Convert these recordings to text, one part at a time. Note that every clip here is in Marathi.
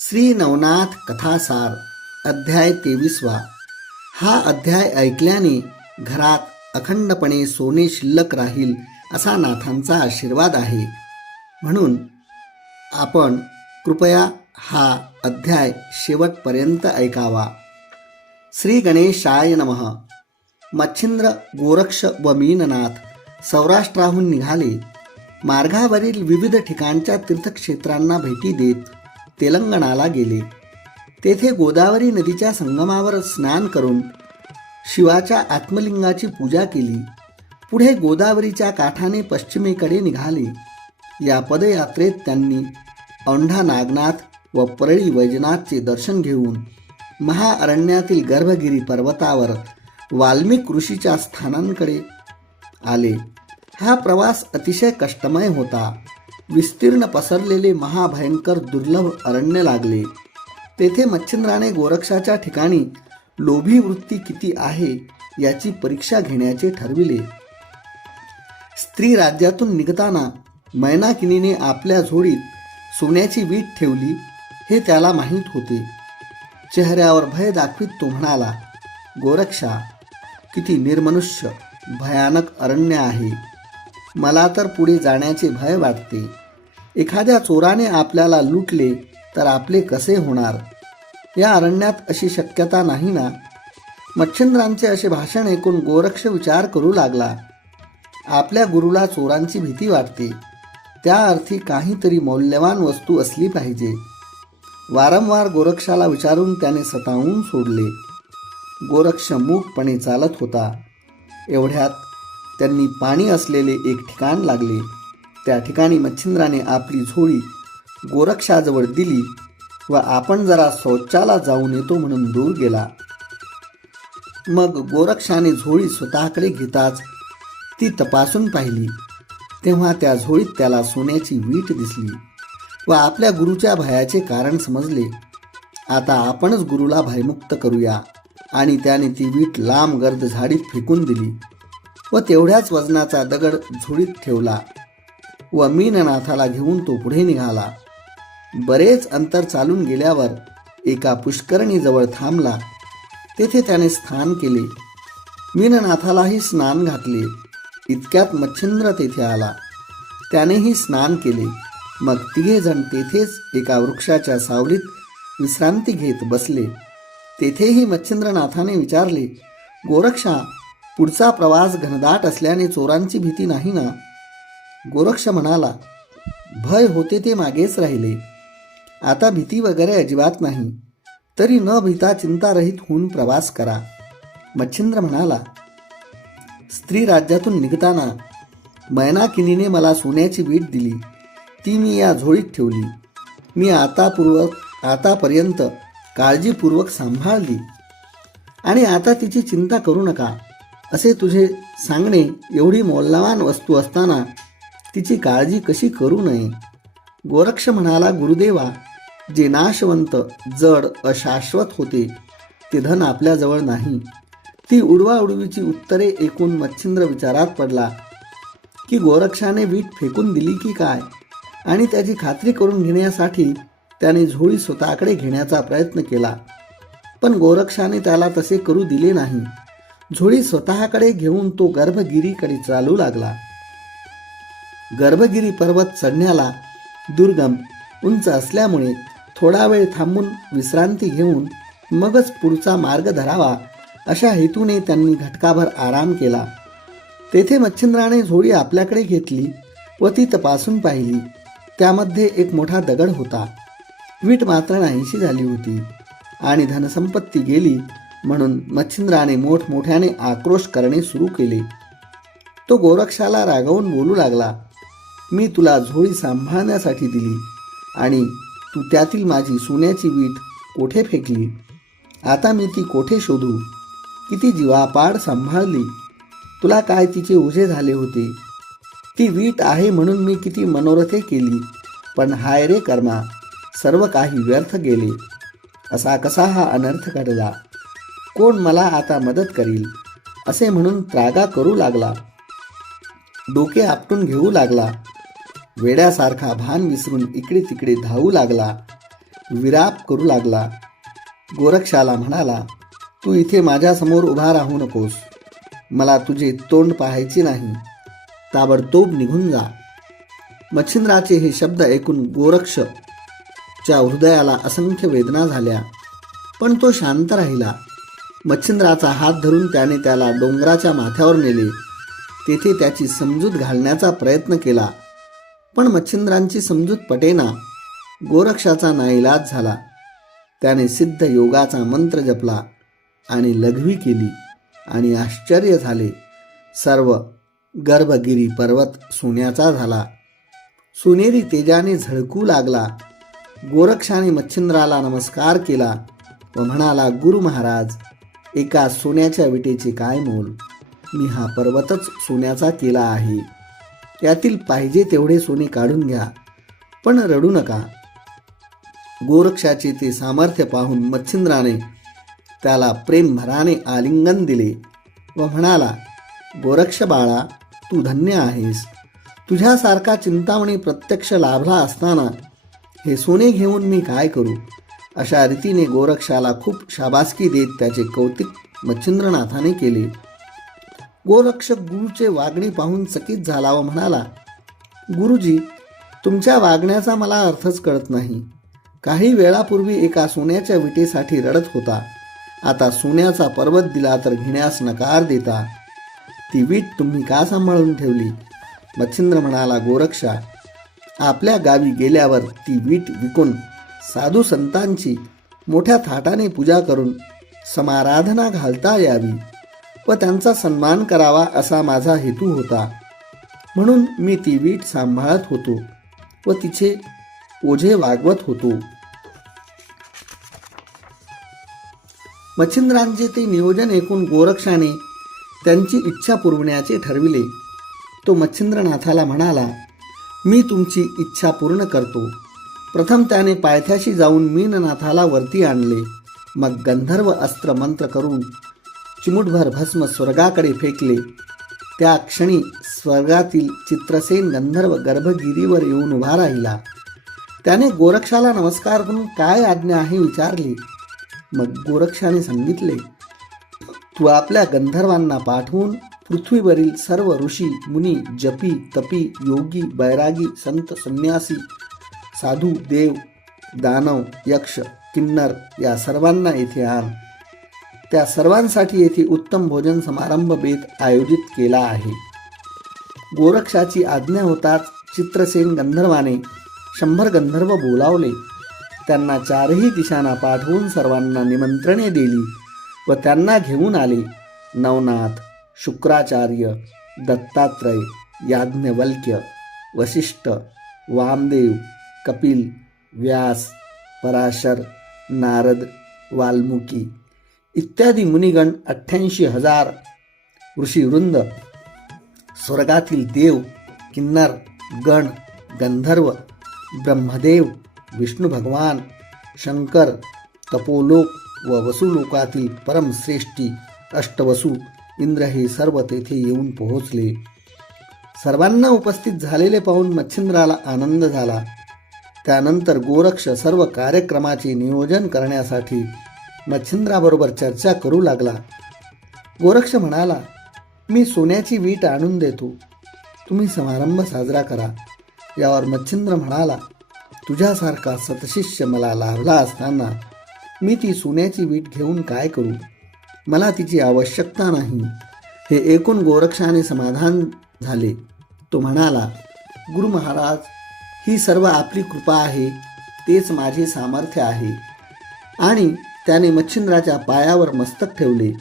श्री नवनाथ कथासार अध्याय तेविसवा. हा अध्याय ऐकल्याने घरात अखंडपणे सोने शिल्लक राहील असा नाथांचा आशीर्वाद आहे. म्हणून आपण कृपया हा अध्याय शेवटपर्यंत ऐकावा. श्री गणेशाय नमः. मच्छिंद्र गोरक्ष व मीननाथ सौराष्ट्राहून निघाले. मार्गावरील विविध ठिकाणच्या तीर्थक्षेत्रांना भेटी देत तेलंगणाला गेले. तेथे गोदावरी नदीच्या संगमावर स्नान करून शिवाच्या आत्मलिंगाची पूजा केली. पुढे गोदावरीच्या काठाने पश्चिमेकडे निघाले. या पदयात्रेत त्यांनी औंढा नागनाथ व परळी वैजनाथचे दर्शन घेऊन महाअरण्यातील गर्भगिरी पर्वतावर वाल्मिक ऋषीच्या स्थानांकडे आले. हा प्रवास अतिशय कष्टमय होता. विस्तीर्ण पसरलेले महाभयंकर दुर्लभ अरण्य लागले. तेथे मच्छिंद्राने गोरक्षाच्या ठिकाणी लोभी वृत्ती किती आहे याची परीक्षा घेण्याचे ठरविले. स्त्री राज्यातून निघताना मैनाकिनीने आपल्या झोडीत सोन्याची वीट ठेवली हे त्याला माहीत होते. चेहऱ्यावर भय दाखवीत तो म्हणाला गोरक्षा किती निर्मनुष्य भयानक अरण्य आहे. मला तर पुढे जाण्याचे भय वाटते. एखाद्या चोराने आपल्याला लुटले तर आपले कसे होणार? या अरण्यात अशी शक्यता नाही ना? मच्छिंद्रांचे असे भाषण ऐकून गोरक्ष विचार करू लागला. आपल्या गुरुला चोरांची भीती वाटते. त्या अर्थी काहीतरी मौल्यवान वस्तू असली पाहिजे. वारंवार गोरक्षाला विचारून त्याने सतावून सोडले. गोरक्ष मूकपणे चालत होता. एवढ्यात त्यांनी पाणी असलेले एक ठिकाण लागले. त्या ठिकाणी मच्छिंद्राने आपली झोळी गोरक्षाजवळ दिली व आपण जरा शौचाला जाऊन येतो म्हणून दूर गेला. मग गोरक्षाने झोळी स्वतःकडे घेताच ती तपासून पाहिली. तेव्हा त्या झोळीत त्याला सोन्याची वीट दिसली व आपल्या गुरुच्या भयाचे कारण समजले. आता आपणच गुरुला भयमुक्त करूया. आणि त्याने ती वीट लांब गर्द झाडीत फेकून दिली व तेवढ्याच वजनाचा दगड झोळीत ठेवला. व मीननाथाला घेऊन तो पुढे निघाला. बरेच अंतर चालून गेल्यावर एका पुष्करणीजवळ थांबला. तेथे त्याने स्नान केले. मीननाथालाही स्नान घातले. इतक्यात मच्छिंद्र तेथे आला. त्यानेही स्नान केले. मग तिघे जण तेथेच एका वृक्षाच्या सावलीत विश्रांती घेत बसले. तेथेही मच्छिंद्रनाथाने विचारले गोरक्षा पुढचा प्रवास घनदाट असल्याने चोरांची भीती नाही ना? गोरक्ष म्हणाला भय होते ते मागेच राहिले. आता भीती वगैरे अजिबात नाही. तरी न भीता चिंतारहित होऊन प्रवास करा. मच्छिंद्र म्हणाला स्त्री राज्यातून निघताना मैनाकिनीने मला सोन्याची वीट दिली. ती मी या झोळीत ठेवली. मी आतापूर्वक आतापर्यंत काळजीपूर्वक सांभाळली. आणि आता तिची चिंता करू नका. असे तुझे सांगणे एवढी मौल्यवान वस्तू असताना तिची काळजी कशी करू नये? गोरक्ष म्हणाला गुरुदेवा जे नाशवंत जड अशाश्वत होते ते धन आपल्याजवळ नाही. ती उडवाउडवीची उत्तरे ऐकून मच्छिंद्र विचारात पडला की गोरक्षाने वीट फेकून दिली की काय? आणि त्याची खात्री करून घेण्यासाठी त्याने झोळी स्वतःकडे घेण्याचा प्रयत्न केला. पण गोरक्षाने त्याला तसे करू दिले नाही. झोळी स्वतःकडे घेऊन तो गर्भगिरीकडे चालू लागला. गर्भगिरी पर्वत चढण्याला दुर्गम उंच असल्यामुळे थोडा वेळ थांबून विश्रांती घेऊन मगच पुढचा मार्ग धरावा अशा हेतूने त्यांनी घटकाभर आराम केला. तेथे मच्छिंद्राने झोळी आपल्याकडे घेतली व ती तपासून पाहिली. त्यामध्ये एक मोठा दगड होता. वीट मात्र नाहीशी झाली होती आणि धनसंपत्ती गेली म्हणून मच्छिंद्राने मोठमोठ्याने आक्रोश करणे सुरू केले. तो गोरक्षाला रागवून बोलू लागला. मी तुला झोळी सांभाळण्यासाठी दिली आणि तू त्यातील माझी सोन्याची वीट कोठे फेकली? आता मी ती कोठे शोधू? किती जीवापाड सांभाळली? तुला काय तिचे ओझे झाले होते? ती वीट आहे म्हणून मी किती मनोरथे केली पण हाय रे कर्मा सर्व काही व्यर्थ गेले. असा कसा हा अनर्थ घडला? कोण मला आता मदत करील? असे म्हणून त्रागा करू लागला. डोके आपटून घेऊ लागला. वेड्यासारखा भान विसरून इकडे तिकडे धावू लागला विराप करू लागला. गोरक्षाला म्हणाला तू इथे माझ्यासमोर उभा राहू नकोस. मला तुझे तोंड पाहायचे नाही. ताबडतोब निघून जा. मच्छिंद्राचे हे शब्द ऐकून गोरक्ष च्या हृदयाला असंख्य वेदना झाल्या पण तो शांत राहिला. मच्छिंद्राचा हात धरून त्याने त्याला डोंगराच्या माथ्यावर नेले. तेथे त्याची समजूत घालण्याचा प्रयत्न केला. पण मच्छिंद्रांची समजूत पटेना गोरक्षाचा नाईलाज झाला. त्याने सिद्ध योगाचा मंत्र जपला आणि लघवी केली आणि आश्चर्य झाले. सर्व गर्भगिरी पर्वत सोन्याचा झाला. सोनेरी तेजाने झळकू लागला. गोरक्षाने मच्छिंद्राला नमस्कार केला व म्हणाला गुरु महाराज एका सोन्याच्या विटेचे काय मोल? मी हा पर्वतच सोन्याचा केला आहे. यातील पाहिजे तेवढे सोने काढून घ्या. पण रडू नका. गोरक्षाचे ते सामर्थ्य पाहून मच्छिंद्राने त्याला प्रेमभराने आलिंगन दिले व म्हणाला गोरक्ष बाळा तू धन्य आहेस. तुझ्यासारखा चिंतामणी प्रत्यक्ष लाभला असताना हे सोने घेऊन मी काय करू? अशा रीतीने गोरक्षाला खूप शाबासकी देत त्याचे कौतिक मच्छिंद्रनाथाने केले. गोरक्षक गुरुचे वागणे पाहून चकित झाला व म्हणाला गुरुजी तुमच्या वागण्याचा मला अर्थच कळत नाही. काही वेळापूर्वी एका सोन्याच्या विटेसाठी रडत होता. आता सोन्याचा पर्वत दिला तर घेण्यास नकार देता. ती वीट तुम्ही का सांभाळून ठेवली? मच्छिंद्र म्हणाला गोरक्षा आपल्या गावी गेल्यावर ती वीट विकून साधू संतांची मोठ्या थाटाने पूजा करून समाराधना घालता यावी. व त्यांचा सन्मान करावा असा माझा हेतू होता. म्हणून मी ती वीट सांभाळत होतो व तिचे ओझे वागवत होतो. मच्छिंद्रांचे ते नियोजन ऐकून गोरक्षाने त्यांची इच्छा पुरवण्याचे ठरविले. तो मच्छिंद्रनाथाला म्हणाला मी तुमची इच्छा पूर्ण करतो. प्रथम त्याने पायथ्याशी जाऊन मीननाथाला वरती आणले. मग गंधर्व अस्त्र मंत्र करून चिमुटभर भस्म स्वर्गाकडे फेकले. त्या क्षणी स्वर्गातील चित्रसेन गंधर्व गर्भगिरीवर येऊन उभा राहिला. त्याने गोरक्षाला नमस्कार करून काय आज्ञा आहे विचारली. मग गोरक्षाने सांगितले तू आपल्या गंधर्वांना पाठवून पृथ्वीवरील सर्व ऋषी मुनी जपी तपी योगी बैरागी संत संन्यासी साधू देव दानव यक्ष किन्नर या सर्वांना येथे आण. त्या सर्वांसाठी येथे उत्तम भोजन समारंभ बेत आयोजित केला आहे. गोरक्षाची आज्ञा होताच चित्रसेन गंधर्वाने शंभर गंधर्व बोलावले. त्यांना चारही दिशांना पाठवून सर्वांना निमंत्रणे दिली व त्यांना घेऊन आले. नवनाथ शुक्राचार्य दत्तात्रय याज्ञवल्क्य वशिष्ठ वामदेव कपिल व्यास पराशर नारद वाल्मुकी इत्यादी मुनिगण अठ्ठ्याऐंशी हजार ऋषीवृंद स्वर्गातील देव किन्नर गण गंधर्व ब्रह्मदेव विष्णू भगवान शंकर तपोलोक व वसुलोकातील परमश्रेष्ठी अष्टवसू इंद्र हे सर्व तेथे येऊन पोहोचले. सर्वांना उपस्थित झालेले पाहून मच्छिंद्राला आनंद झाला. त्यानंतर गोरक्ष सर्व कार्यक्रमाचे नियोजन करण्यासाठी मच्छिंद्राबरोबर चर्चा करू लागला. गोरक्ष म्हणाला मी सोन्याची वीट आणून देतो. तुम्ही समारंभ साजरा करा. यावर मच्छिंद्र म्हणाला तुझ्यासारखा सतशिष्य मला लाभला असताना मी ती सोन्याची वीट घेऊन काय करू? मला तिची आवश्यकता नाही. हे एकूण गोरक्षाने समाधान झाले. तो म्हणाला गुरु महाराज ही सर्व आपली कृपा आहे तेच माझे सामर्थ्य आहे. आणि त्याने मच्छिंद्राच्या पायावर मस्तक ठेवले.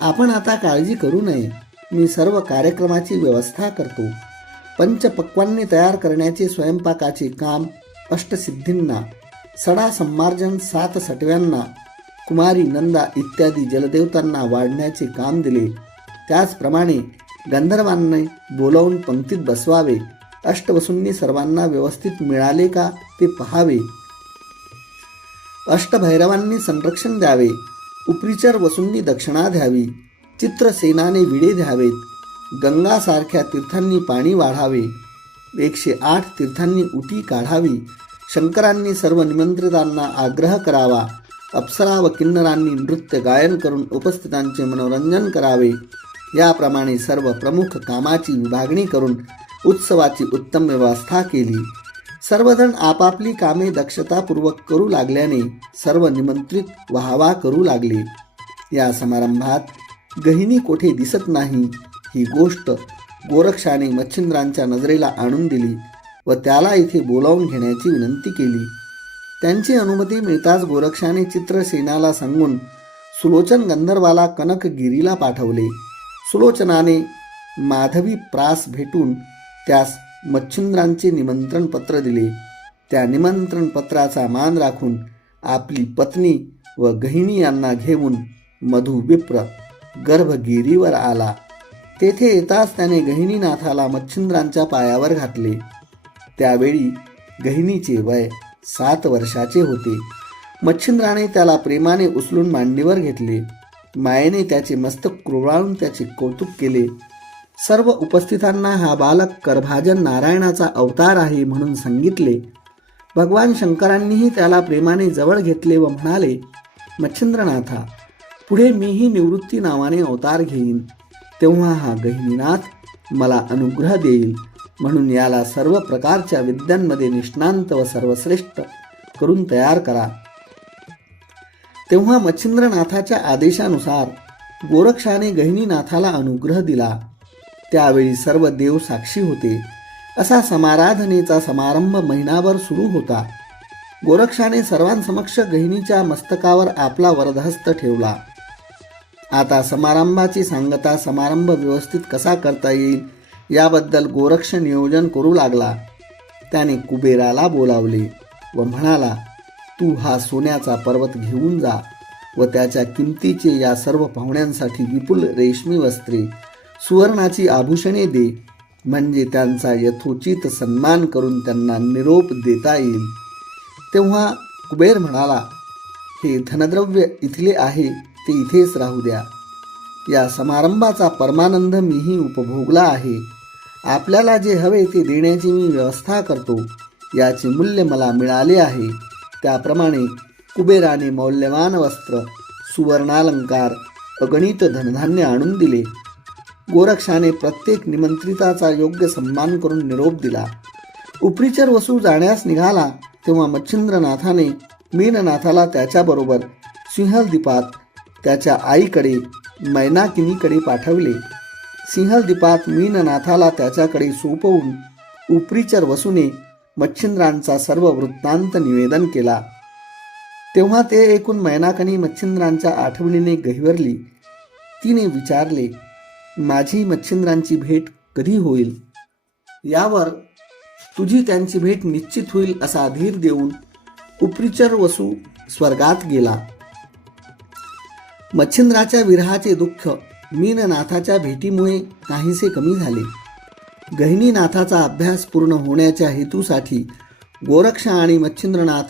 आपण आता काळजी करू नये. मी सर्व कार्यक्रमाची व्यवस्था करतो. पंचपक्वांनी तयार करण्याचे स्वयंपाकाचे काम अष्टसिद्धींना सडा संमार्जन सात सटव्यांना कुमारी नंदा इत्यादी जलदेवतांना वाढण्याचे काम दिले. त्याचप्रमाणे गंधर्वांनी बोलावून पंक्तीत बसवावे. अष्टवसूंनी सर्वांना व्यवस्थित मिळाले का ते पहावे. अष्टभैरवांनी संरक्षण द्यावे उपरिचर वसूंनी दक्षिणा द्यावी चित्रसेनाने विडे द्यावेत गंगासारख्या तीर्थांनी पाणी वाढावे एकशे आठ तीर्थांनी उटी काढावी शंकरांनी सर्व निमंत्रितांना आग्रह करावा अप्सरा व किन्नरांनी नृत्य गायन करून उपस्थितांचे मनोरंजन करावे याप्रमाणे सर्व प्रमुख कामाची विभागणी करून उत्सवाची उत्तम व्यवस्था केली. सर्वजण आपापली कामे दक्षतापूर्वक करू लागल्याने सर्व निमंत्रित वाहवा करू लागले. या समारंभात गहिनी कोठे दिसत नाही ही गोष्ट गोरक्षाने मच्छिंद्रांच्या नजरेला आणून दिली व त्याला इथे बोलावून घेण्याची विनंती केली. त्यांची अनुमती मिळताच गोरक्षाने चित्रसेनाला सांगून सुलोचन गंधर्वाला कनकगिरीला पाठवले. सुलोचनाने माधवी प्रास भेटून त्यास मच्छिंद्रांचे निमंत्रण पत्र दिले. त्या निमंत्रण पत्राचा मान राखून आपली पत्नी व गहिणी यांना घेऊन मधु विप्र गर्भगिरीवर आला. तेथे येताच त्याने गहिनीनाथाला मच्छिंद्रांच्या पायावर घातले. त्यावेळी गहिनीचे वय सात वर्षाचे होते. मच्छिंद्राने त्याला प्रेमाने उचलून मांडीवर घेतले. मायेने त्याचे मस्तक कुरवाळून त्याचे कौतुक केले. सर्व उपस्थितांना हा बालक करभाजन नारायणाचा अवतार आहे म्हणून सांगितले. भगवान शंकरांनीही त्याला प्रेमाने जवळ घेतले व म्हणाले मच्छिंद्रनाथा पुढे मीही निवृत्ती नावाने अवतार घेईन. तेव्हा हा गहिनीनाथ मला अनुग्रह देईल म्हणून याला सर्व प्रकारच्या विद्यांमध्ये निष्णांत व सर्वश्रेष्ठ करून तयार करा. तेव्हा मच्छिंद्रनाथाच्या आदेशानुसार गोरक्षाने गहिनीनाथाला अनुग्रह दिला. त्यावेळी सर्व देव साक्षी होते. असा समाराधनेचा समारंभ महिनाभर सुरू होता. गोरक्षाने सर्वांसमक्ष गहिनीच्या मस्तकावर आपला वरदहस्त ठेवला. आता समारंभाची सांगता समारंभ व्यवस्थित कसा करता येईल याबद्दल गोरक्ष नियोजन करू लागला. त्याने कुबेराला बोलावले व म्हणाला तू हा सोन्याचा पर्वत घेऊन जा व त्याच्या किमतीचे या सर्व पाहुण्यांसाठी विपुल रेशमी वस्त्रे सुवर्णाची आभूषणे दे म्हणजे त्यांचा यथोचित सन्मान करून त्यांना निरोप देता येईल. तेव्हा कुबेर म्हणाला हे धनद्रव्य इथले आहे ते इथेच राहू द्या. या समारंभाचा परमानंद मीही उपभोगला आहे. आपल्याला जे हवे ते देण्याची मी व्यवस्था करतो. याचे मूल्य मला मिळाले आहे. त्याप्रमाणे कुबेराने मौल्यवान वस्त्र सुवर्णालंकार अगणित धनधान्य आणून दिले. गोरक्षाने प्रत्येक निमंत्रिताचा योग्य सन्मान करून निरोप दिला. उपरीचर वसू जाण्यास निघाला तेव्हा मच्छिंद्रनाथाने मीननाथाला त्याच्याबरोबर सिंहलदीपात त्याच्या आईकडे मैनाकिनीकडे पाठवले. सिंहलदीपात मीननाथाला त्याच्याकडे सोपवून उपरीचर वसूने मच्छिंद्रांचा सर्व वृत्तांत निवेदन केला. तेव्हा ते ऐकून मैनाकनी मच्छिंद्रांच्या आठवणीने गहिवरली. तिने विचारले माझी मच्छिंद्रांची भेट कधी होईल? यावर तुझी त्यांची भेट निश्चित होईल असा धीर देऊन उपरिचर वसू स्वर्गात गेला. मच्छिंद्राच्या विरहाचे दुःख मीननाथाच्या भेटीमुळे काहीसे कमी झाले. गहिनीनाथाचा अभ्यास पूर्ण होण्याच्या हेतूसाठी गोरक्ष आणि मच्छिंद्रनाथ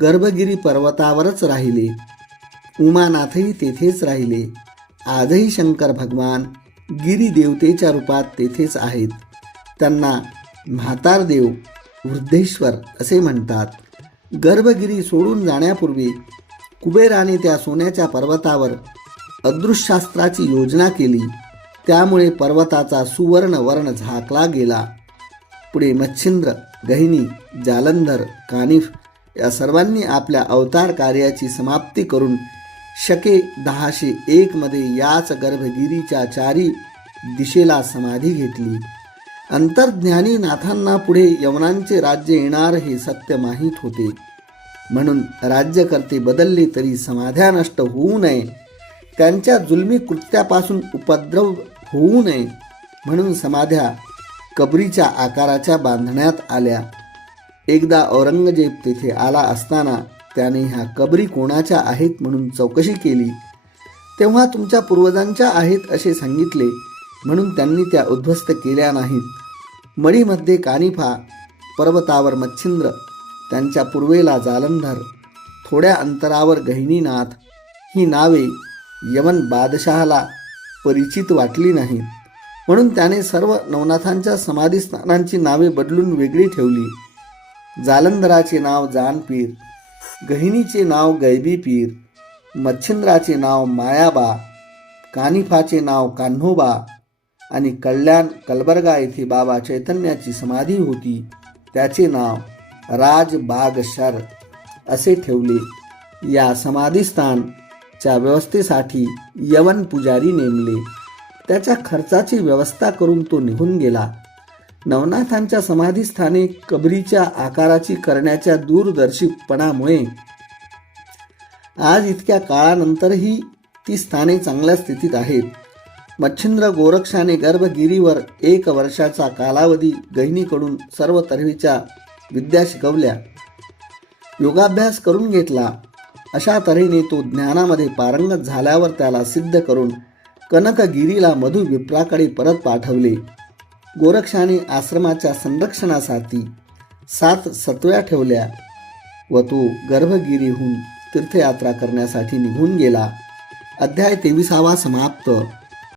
गर्भगिरी पर्वतावरच राहिले. उमानाथही तेथेच राहिले. आजही शंकर भगवान गिरिदेवतेच्या रूपात तेथेच आहेत. त्यांना म्हातारदेव वृद्धेश्वर असे म्हणतात. गर्भगिरी सोडून जाण्यापूर्वी कुबेराने त्या सोन्याच्या पर्वतावर अदृश्यास्त्राची योजना केली. त्यामुळे पर्वताचा सुवर्ण वर्ण झाकला गेला. पुढे मच्छिंद्र गहिनी जालंधर कानिफ या सर्वांनी आपल्या अवतार कार्याची समाप्ती करून शके दहाशे एकमध्ये याच गर्भगिरीच्या चारी दिशेला समाधी घेतली. अंतर्ज्ञानी नाथांना पुढे यवनांचे राज्य येणार हे सत्य माहीत होते. म्हणून राज्यकर्ते बदलले तरी समाध्या नष्ट होऊ नये. त्यांच्या जुलमी कृत्यापासून उपद्रव होऊ नये. म्हणून समाध्या कबरीच्या आकाराच्या बांधण्यात आल्या. एकदा औरंगजेब तेथे आला असताना त्याने ह्या कबरी कोणाच्या आहेत म्हणून चौकशी केली. तेव्हा तुमच्या पूर्वजांच्या आहेत असे सांगितले म्हणून त्यांनी त्या उद्ध्वस्त केल्या नाहीत. मडीमध्ये कानिफा पर्वतावर मच्छिंद्र त्यांच्या पूर्वेला जालंधर थोड्या अंतरावर गहिनीनाथ ही नावे यवन बादशहाला परिचित वाटली नाहीत. म्हणून त्याने सर्व नवनाथांच्या समाधीस्थानांची नावे बदलून वेगळी ठेवली. जालंधराचे नाव जानपीर गहिनीचे नाव गैबी पीर मच्छिंद्राचे नाव मायाबा कानिफाचे नाव कान्होबा आणि कल्याण कलबर्गा येथे बाबा चैतन्याची समाधी होती. त्याचे नाव राजबागशर असे ठेवले. या समाधीस्थानच्या व्यवस्थेसाठी यवन पुजारी नेमले. त्याच्या खर्चाची व्यवस्था करून तो निघून गेला. नवनाथांच्या समाधीस्थाने कबरीच्या आकाराची करण्याच्या दूरदर्शीपणामुळे आज इतक्या काळानंतरही ती स्थाने चांगल्या स्थितीत आहेत. मच्छिंद्र गोरक्षाने गर्भगिरीवर एक वर्षाचा कालावधी गहिनीकडून सर्व तऱ्हेच्या विद्या शिकवल्या. योगाभ्यास करून घेतला. अशा तऱ्हेने तो ज्ञानामध्ये पारंगत झाल्यावर त्याला सिद्ध करून कनकगिरीला मधु विप्राकडे परत पाठवले. गोरक्षाने आश्रमाच्या संरक्षणासाठी सात सत्व्या ठेवल्या व तो गर्भगिरीहून तीर्थयात्रा करण्यासाठी निघून गेला. अध्याय तेविसावा समाप्त.